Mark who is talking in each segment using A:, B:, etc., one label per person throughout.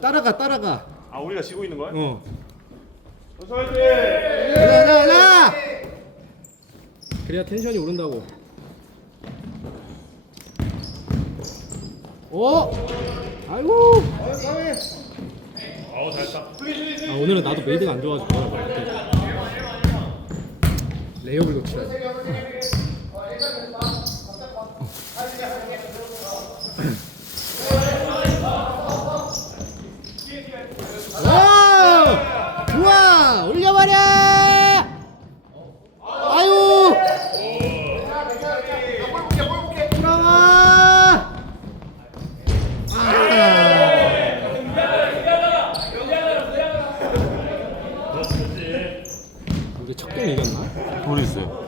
A: 따라가 따라가
B: 아 우리가 지고 있는 거야?
A: 어
B: 선수 화이팅!
A: 가자 그래야 텐션이 오른다고 어? 아이고
B: 아우 잘했다.
A: 아 오늘은 나도 메이드가 안 좋아가지고 레이업을 놓치다 니와 좋아 올려버려. 아유. 돌아와 아. 이게 첫 게임 이겼나?
C: 모르겠어요.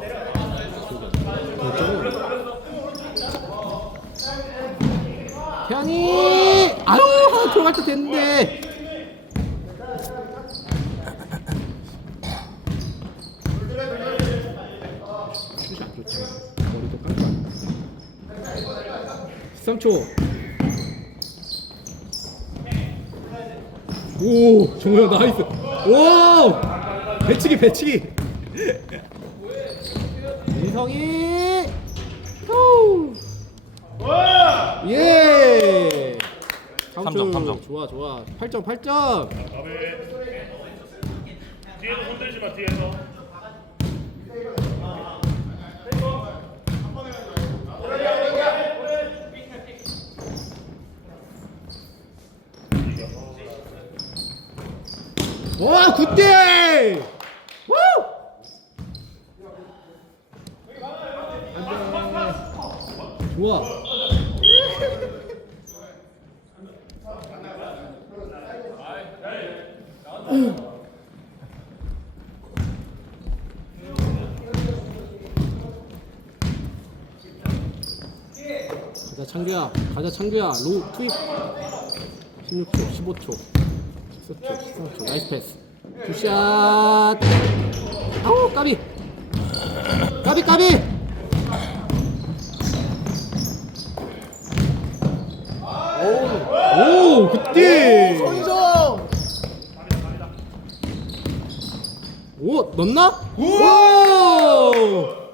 A: 태양이 아유 하나 들어갈 때 됐는데 슛이 안 좋지 머리도 깜짝 13초 오 정우야 나이스 오 배치기 배치기 민성이 후 예.
C: 삼 점, 삼 점.
A: 좋아 좋아. 8점 8점.
B: 뒤에서 흔들지 마 뒤에서.
A: 와 굿대. 우! 안돼. 좋아. 가자 창규야. 가자 창규야. 로우 투입. 16초 15초. 14초 13초. 나이스 패스. 굿샷. 아우 까비. 까비 까비 오 굿디
D: 선정!
A: 오 넣나? 오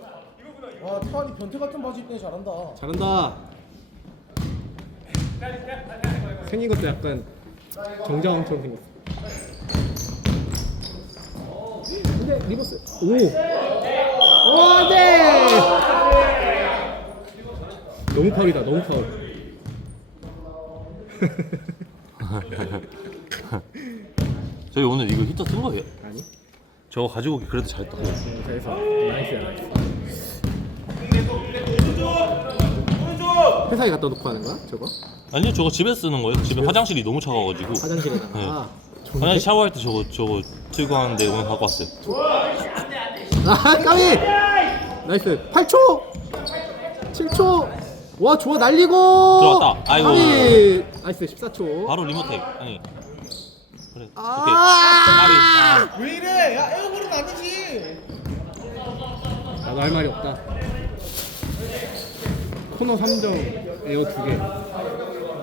D: 와 태환이 변태 같은 바지 입더니 잘한다
A: 잘한다 생긴 것도 약간 정자왕처럼 생겼어 근데 리버스 오! 오 안돼! 너무 파울이다 너무 파울
C: 저희 오늘 이거 히터 쓴 거예요?
A: 아니
C: 저거 가지고 오기 그래도 잘했다.
A: 나이스야 나이스 회사에 갖다 놓고 하는 거야 저거?
C: 아니요, 저거 집에 쓰는 거예요. 집에 화장실이 너무 차가워가지고.
A: 화장실에다가
C: 네.
A: 아, 좋은데?
C: 화장실 샤워할 때 저거 저거 들고 하는데 오늘 갖고 왔어요.
A: 아 까비 나이스 8초 7초 와 좋아 날리고
C: 들어갔다. 아이고.
A: 까비 나이스 14초
C: 바로 리모텍. 아니. 그래.
A: 아.
C: 오케이. 까비. 아.
D: 왜 이래 야 에어볼은 아니지
A: 나도 할 말이 없다 코너 3점 에어 2개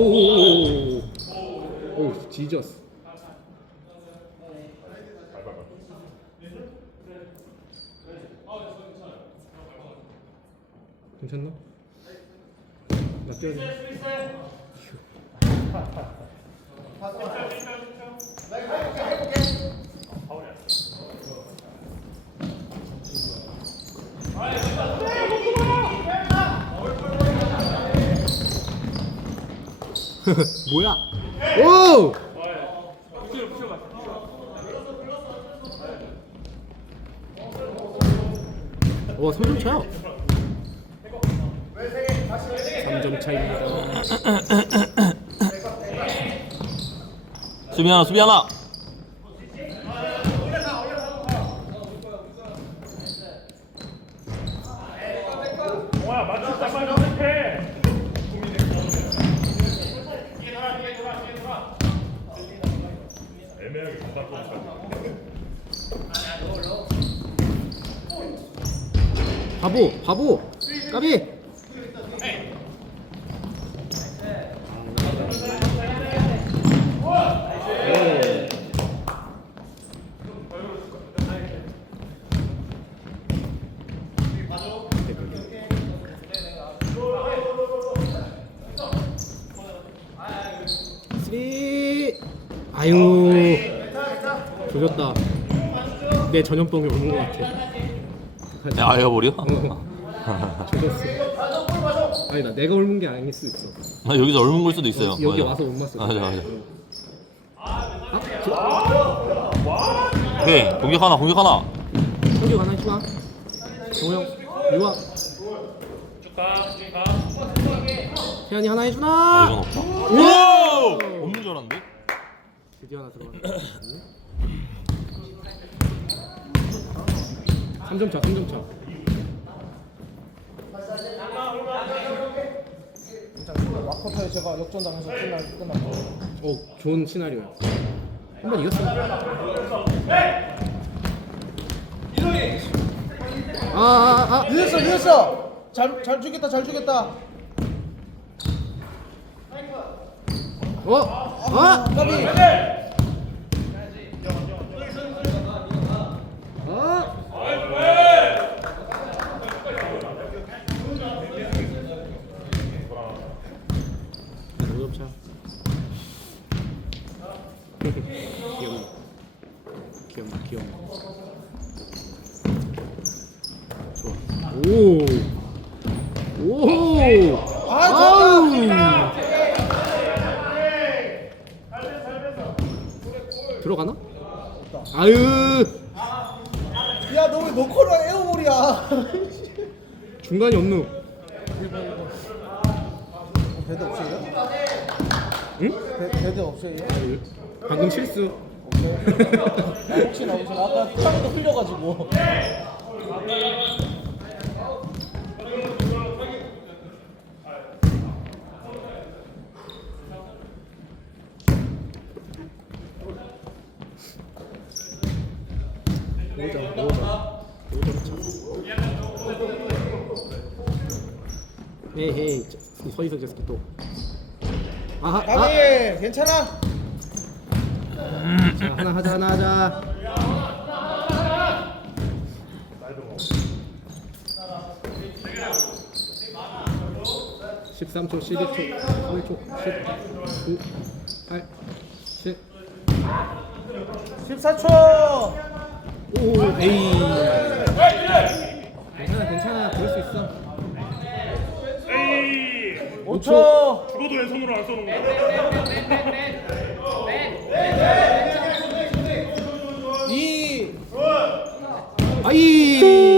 A: 오오오오오 오 지저스 괜찮나? 나 뛰어야 돼. 뭐야? 오! 와, 3점 차야. 0점 차입니다.
C: 수비 하나 수비 하나.
A: 바보 바보. 까비. 조졌다 내 전염병이 오는 것 같아
C: 야 이거 버려?
A: 조졌어 아니 나 내가 옮은 게 아닐 수 있어
C: 나 여기서 얼문 걸 수도 있어요.
A: 여기
C: 맞아.
A: 와서 못 맞어
C: 맞아 맞아.
A: 아, 저,
C: 오케이 공격 하나 공격 하나.
A: 저기 하나 해주마 정우형 유아 태현이 하나
C: 아
A: 해주나
C: 이건 없다. 우와! 없는 줄 알았는데?
A: 드디어 하나 들어갔네 3점 차 3점 차
D: 마커터에 제가 역전당해서 끝날 끝났고.
A: 어, 좋은 시나리오야. 한 번 이겼어. 아, 아, 아,
D: 이겼어 이겼어. 잘잘 주겠다 잘 주겠다.
A: 어, 아,
D: 까비.
A: 아. 오점차. 귀엽네. 귀엽네, 귀엽네. 좋아. 오. 오.
D: 아.
A: 들어가나? 아유.
D: 야 너 왜 노코라 에어볼이야?
A: 중간이 없노.
D: 배드 없어요?
A: 응?
D: 배, 배드 없어요?
A: 방금 실수.
D: 아, 혹시나 혹시나 아까 탕도 흘려가지고.
A: 오점, 오점. 오점 차. 헤이 헤이, 저- 서 있어 저 새끼 또. 아하, 아.
D: 까비 괜찮아.
A: 자, 하나 하자, 하나 하자. 십삼 초, 십이 초, 십일 초, 십구, 팔, 칠.
D: 14초.
A: 오, 에이. 괜찮아, 괜찮아. 그럴 수 있어.
B: 에이
D: 5초.
B: 죽어도 왼손으로 안 쏘는 거야
D: 2.
A: 아이.